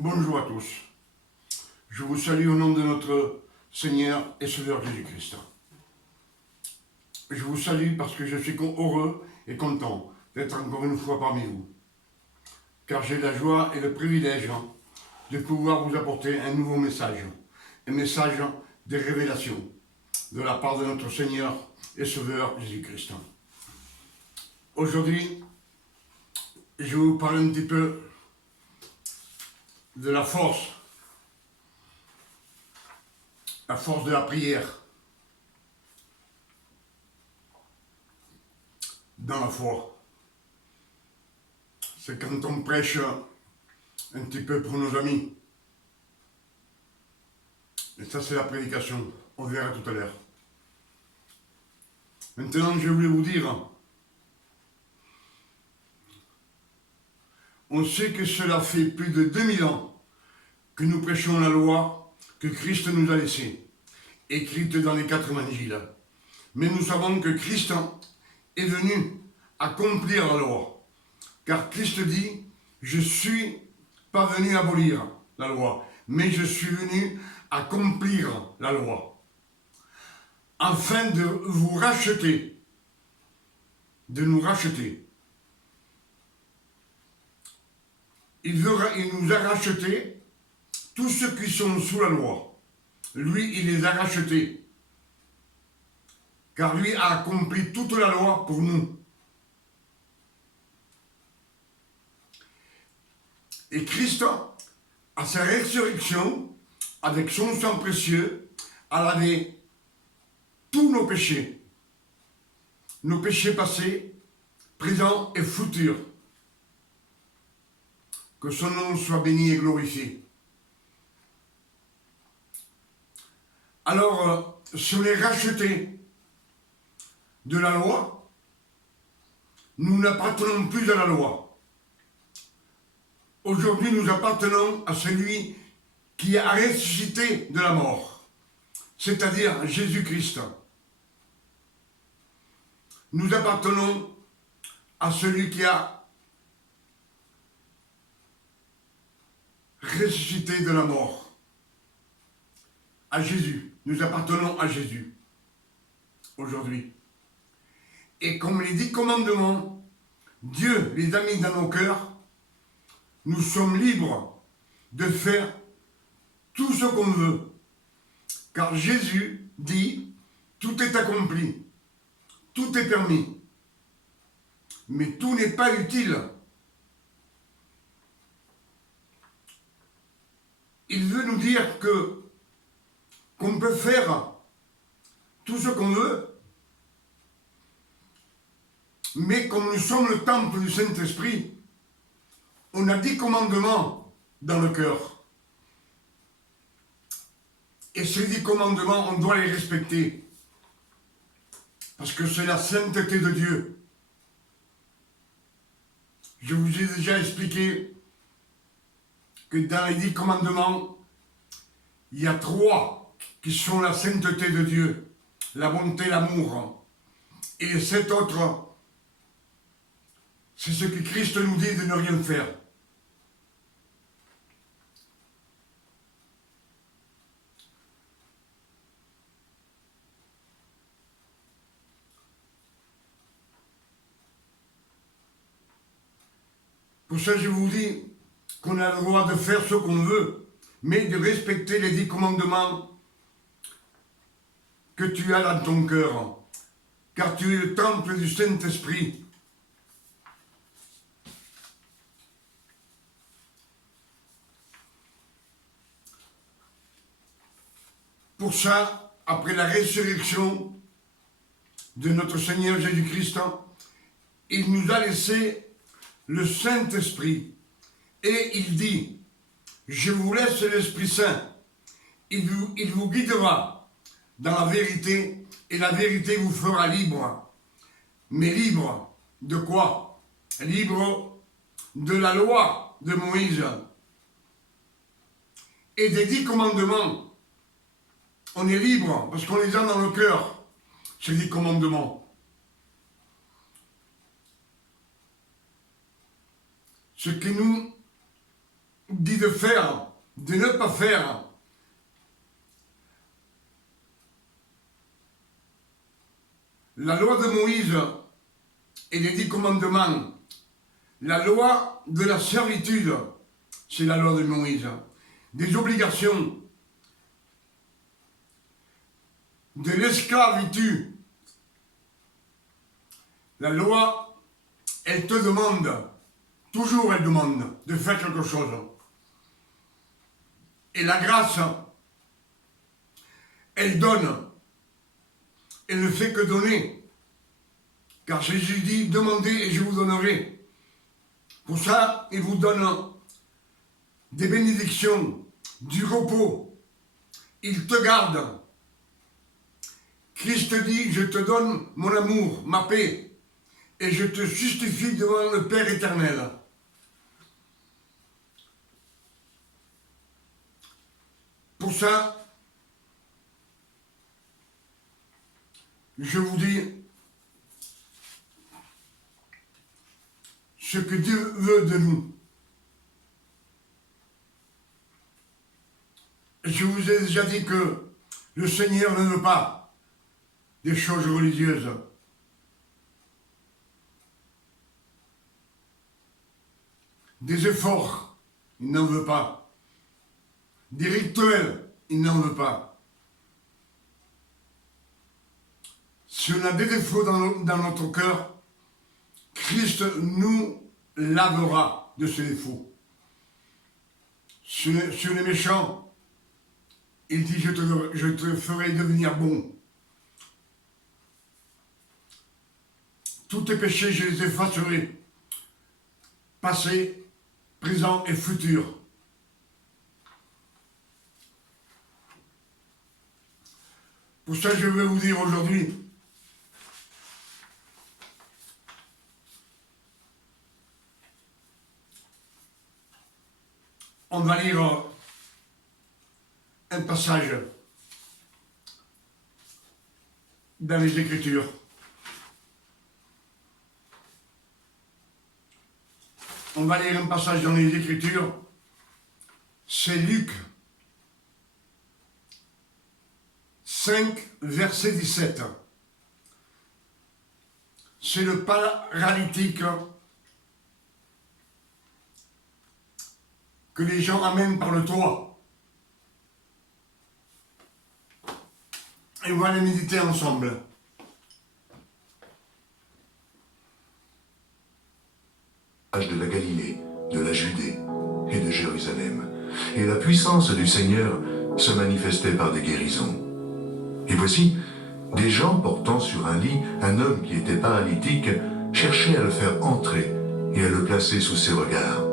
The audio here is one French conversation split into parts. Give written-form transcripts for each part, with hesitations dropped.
Bonjour à tous. Je vous salue au nom de notre Seigneur et Sauveur Jésus-Christ. Je vous salue parce que je suis heureux et content d'être encore une fois parmi vous. Car j'ai la joie et le privilège de pouvoir vous apporter un nouveau message. Un message de révélation de la part de notre Seigneur et Sauveur Jésus-Christ. Aujourd'hui, je vais vous parler un petit peu de la force de la prière dans la foi. C'est quand on prêche un petit peu pour nos amis. Et ça, c'est la prédication. On verra tout à l'heure. Maintenant, je voulais vous dire, on sait que cela fait plus de 2000 ans que nous prêchons la loi que Christ nous a laissée, écrite dans les 4 évangiles. Mais nous savons que Christ est venu accomplir la loi. Car Christ dit, je suis pas venu abolir la loi, mais je suis venu accomplir la loi. Afin de vous racheter, de nous racheter. Il nous a racheté tous ceux qui sont sous la loi. Lui, il les a rachetés. Car lui a accompli toute la loi pour nous. Et Christ, à sa résurrection, avec son sang précieux, a lavé tous nos péchés passés, présents et futurs. Que son nom soit béni et glorifié. Alors, sur les rachetés de la loi, nous n'appartenons plus à la loi. Aujourd'hui, nous appartenons à celui qui a ressuscité de la mort, c'est-à-dire Jésus-Christ. Nous appartenons à celui qui a ressuscité de la mort, à Jésus. Nous appartenons à Jésus aujourd'hui. Et comme les 10 commandements, Dieu les a mis dans nos cœurs, nous sommes libres de faire tout ce qu'on veut. Car Jésus dit, tout est accompli, tout est permis. Mais tout n'est pas utile. Il veut nous dire qu'on peut faire tout ce qu'on veut, mais comme nous sommes le temple du Saint-Esprit, on a 10 commandements dans le cœur. Et ces 10 commandements, on doit les respecter. Parce que c'est la sainteté de Dieu. Je vous ai déjà expliqué que dans les 10 commandements, il y a 3 qui sont la sainteté de Dieu, la bonté, l'amour. Et 7 autres, c'est ce que Christ nous dit de ne rien faire. Pour ça, je vous dis qu'on a le droit de faire ce qu'on veut, mais de respecter les 10 commandements que tu as dans ton cœur, car tu es le temple du Saint-Esprit. Pour ça, après la résurrection de notre Seigneur Jésus-Christ, il nous a laissé le Saint-Esprit. Et il dit, je vous laisse l'Esprit Saint. Il vous guidera dans la vérité, et la vérité vous fera libre. Mais libre de quoi? Libre de la loi de Moïse et des 10 commandements. On est libre parce qu'on les a dans le cœur, ces 10 commandements. Ce qui nous dit de faire, de ne pas faire, la loi de Moïse et les 10 commandements, la loi de la servitude, c'est la loi de Moïse, des obligations, de l'esclavitude, la loi, elle te demande, toujours elle demande de faire quelque chose. Et la grâce, elle donne, elle ne fait que donner. Car Jésus dit, demandez et je vous donnerai. Pour ça, il vous donne des bénédictions, du repos. Il te garde. Christ dit, je te donne mon amour, ma paix, et je te justifie devant le Père éternel. Pour ça, je vous dis ce que Dieu veut de nous. Je vous ai déjà dit que le Seigneur ne veut pas des choses religieuses. Des efforts, il n'en veut pas. Des rituels, il n'en veut pas. Si on a des défauts dans notre cœur, Christ nous lavera de ces défauts. Si on est méchant, il dit je te ferai devenir bon. Tous tes péchés, je les effacerai. Passé, présent et futur. Pour ça, je vais vous dire aujourd'hui, on va lire un passage dans les Écritures. On va lire un passage dans les Écritures. C'est Luc 5, verset 17. C'est le paralytique que les gens amènent par le toit. Et on va les méditer ensemble. De la Galilée, de la Judée et de Jérusalem. Et la puissance du Seigneur se manifestait par des guérisons. Et voici, des gens portant sur un lit un homme qui était paralytique cherchaient à le faire entrer et à le placer sous ses regards.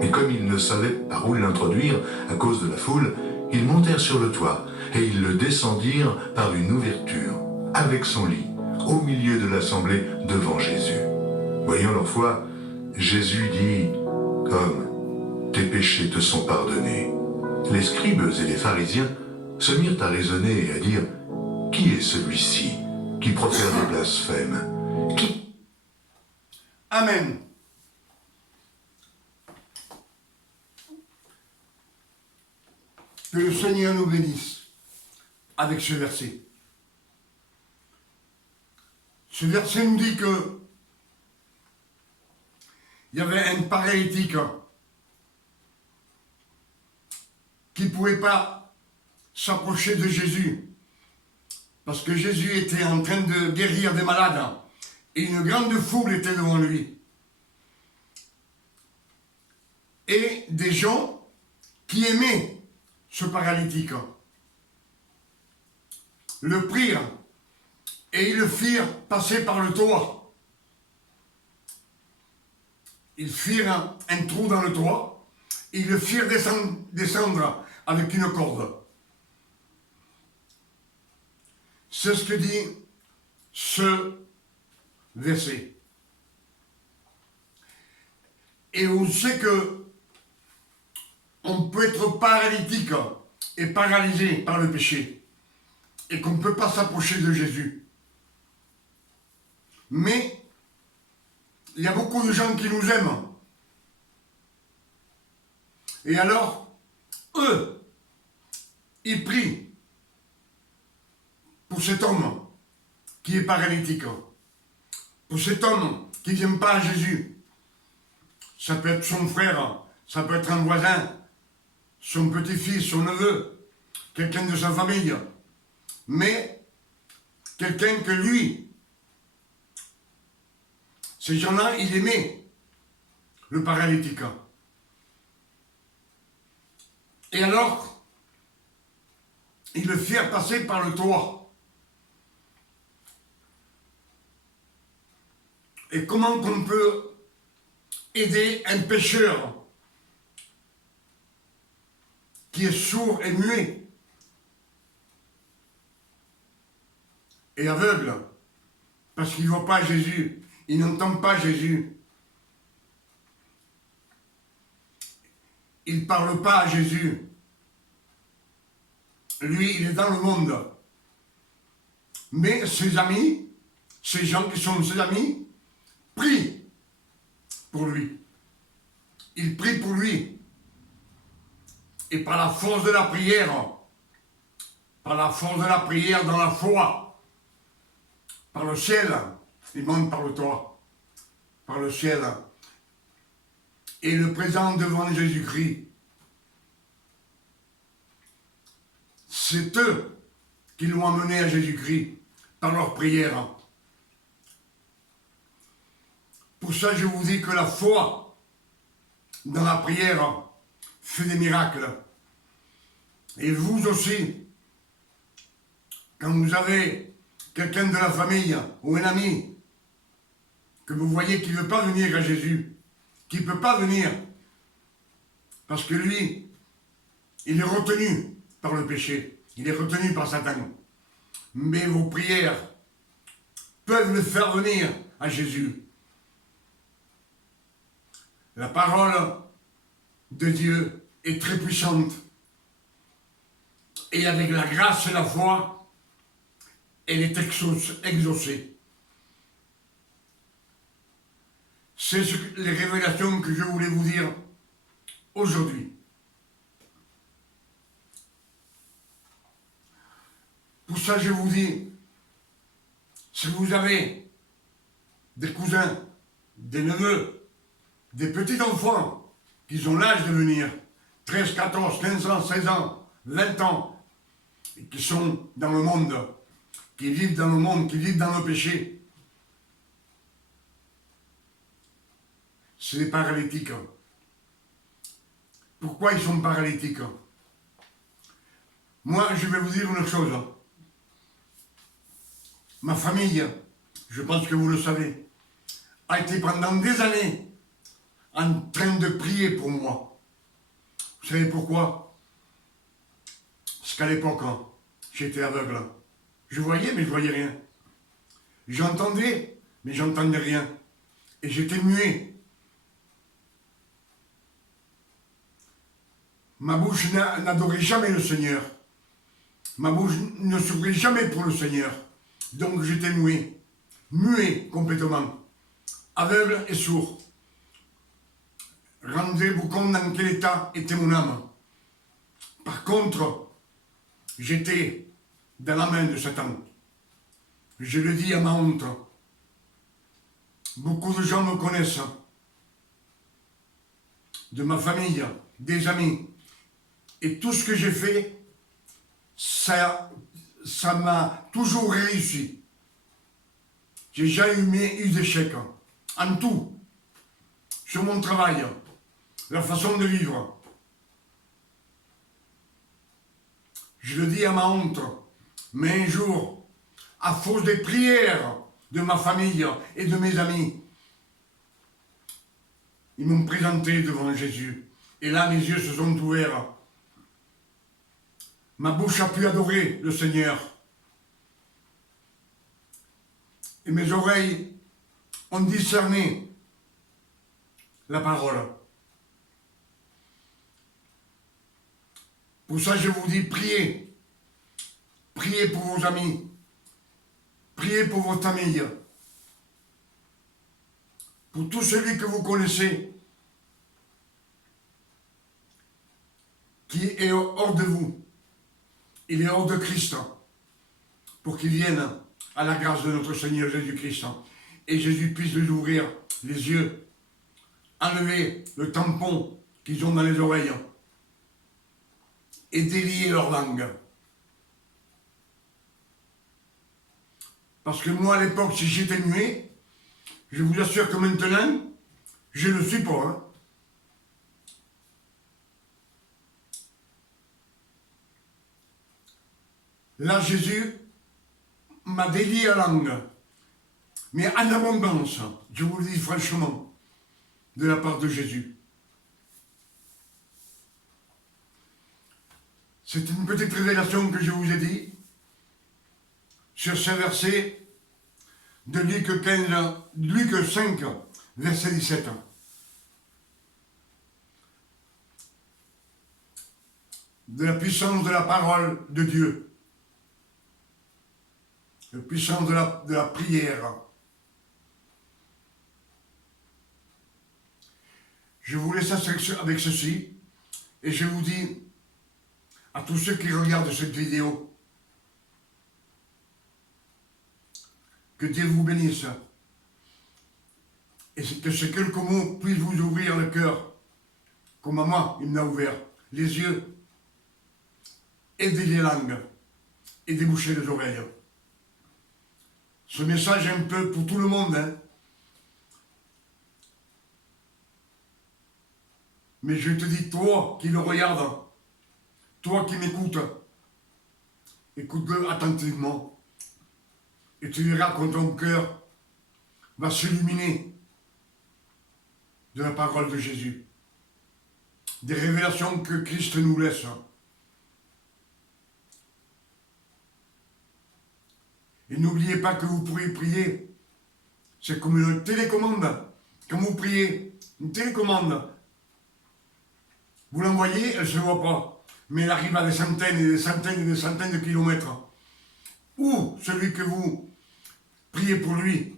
Mais comme ils ne savaient par où l'introduire à cause de la foule, ils montèrent sur le toit et ils le descendirent par une ouverture, avec son lit, au milieu de l'assemblée devant Jésus. Voyant leur foi, Jésus dit, « Homme, tes péchés te sont pardonnés. » Les scribes et les pharisiens se mirent à raisonner et à dire, « Qui est celui-ci qui profère des blasphèmes? Qui... » Amen. Que le Seigneur nous bénisse avec ce verset. Ce verset nous dit que il y avait un paralytique qui ne pouvait pas s'approcher de Jésus parce que Jésus était en train de guérir des malades et une grande foule était devant lui. Et des gens qui aimaient ce paralytique le prirent et ils le firent passer par le toit. Ils firent un trou dans le toit, et ils le firent descendre avec une corde. C'est ce que dit ce verset. Et on sait que on peut être paralytique et paralysé par le péché, et qu'on ne peut pas s'approcher de Jésus. Mais il y a beaucoup de gens qui nous aiment. Et alors, eux, ils prient pour cet homme qui est paralytique, pour cet homme qui ne vient pas à Jésus. Ça peut être son frère, ça peut être un voisin, son petit-fils, son neveu, quelqu'un de sa famille, mais quelqu'un que lui, ces gens-là, il aimait le paralytique. Et alors, il le fait passer par le toit. Et comment qu'on peut aider un pécheur qui est sourd et muet et aveugle parce qu'il ne voit pas Jésus, il n'entend pas Jésus, il ne parle pas à Jésus. Lui, il est dans le monde. Mais ses amis, ces gens qui sont ses amis, prient pour lui. Ils prient pour lui. Et par la force de la prière, dans la foi, par le ciel, il monte par le toit, par le ciel, et le présente devant Jésus-Christ. C'est eux qui l'ont amené à Jésus-Christ par leur prière. Pour ça, je vous dis que la foi dans la prière fait des miracles. Et vous aussi, quand vous avez quelqu'un de la famille ou un ami que vous voyez qui ne veut pas venir à Jésus, qui ne peut pas venir, parce que lui, il est retenu par le péché, il est retenu par Satan. Mais vos prières peuvent le faire venir à Jésus. La parole de Dieu est très puissante. Et avec la grâce et la foi, elle est exaucée. C'est les révélations que je voulais vous dire aujourd'hui. Pour ça, je vous dis, si vous avez des cousins, des neveux, des petits-enfants qui ont l'âge de venir, 13, 14, 15 ans, 16 ans, 20 ans, et qui sont dans le monde, qui vivent dans le monde, qui vivent dans le péché, c'est des paralytiques. Pourquoi ils sont paralytiques? Moi, je vais vous dire une chose. Ma famille, je pense que vous le savez, a été pendant des années en train de prier pour moi. Vous savez pourquoi? Parce qu'à l'époque, j'étais aveugle. Je voyais, mais je voyais rien. J'entendais, mais j'entendais rien. Et j'étais muet. Ma bouche n'adorait jamais le Seigneur. Ma bouche ne s'ouvrait jamais pour le Seigneur. Donc j'étais muet. Muet complètement. Aveugle et sourd. Rendez-vous compte dans quel état était mon âme. Par contre, j'étais dans la main de Satan. Je le dis à ma honte. Beaucoup de gens me connaissent. De ma famille, des amis. Et tout ce que j'ai fait, ça m'a toujours réussi. J'ai jamais eu d'échec. En tout. Sur mon travail. La façon de vivre. Je le dis à ma honte. Mais un jour, à force des prières de ma famille et de mes amis, ils m'ont présenté devant Jésus. Et là, mes yeux se sont ouverts. Ma bouche a pu adorer le Seigneur. Et mes oreilles ont discerné la parole. Pour ça, je vous dis, priez. Priez pour vos amis. Priez pour votre famille. Pour tout celui que vous connaissez. qui est hors de vous. Il est hors de Christ. Pour qu'il vienne à la grâce de notre Seigneur Jésus-Christ. Et Jésus puisse lui ouvrir les yeux, enlever le tampon qu'ils ont dans les oreilles et délier leur langue. Parce que moi, à l'époque, si j'étais muet, je vous assure que maintenant, je ne le suis pas. Hein. Là, Jésus m'a délié la langue, mais en abondance, je vous le dis franchement, de la part de Jésus. C'est une petite révélation que je vous ai dit sur ce verset de Luc 5, verset 17. De la puissance de la parole de Dieu, la puissance de la prière. Je vous laisse avec ceci et je vous dis à tous ceux qui regardent cette vidéo que Dieu vous bénisse et que ces quelques mots puissent vous ouvrir le cœur comme à moi il m'a ouvert les yeux, aider les langues et déboucher les oreilles. Ce message est un peu pour tout le monde, hein. Mais je te dis, toi qui le regardes, toi qui m'écoutes, écoute-le attentivement et tu verras quand ton cœur va s'illuminer de la parole de Jésus, des révélations que Christ nous laisse. Et n'oubliez pas que vous pourrez prier. C'est comme une télécommande. Quand vous priez, une télécommande, vous l'envoyez, elle ne se voit pas. Mais elle arrive à des centaines et des centaines et des centaines de kilomètres. Ou celui que vous priez pour lui.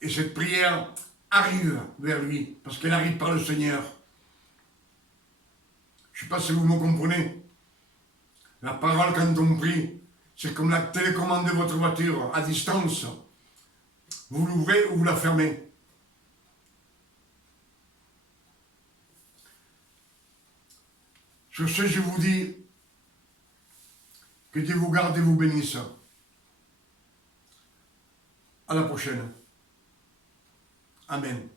Et cette prière arrive vers lui, parce qu'elle arrive par le Seigneur. Je ne sais pas si vous me comprenez. La parole, quand on prie, c'est comme la télécommande de votre voiture, à distance. Vous l'ouvrez ou vous la fermez. Sur ce, je vous dis que Dieu vous garde et vous bénisse. À la prochaine. Amen.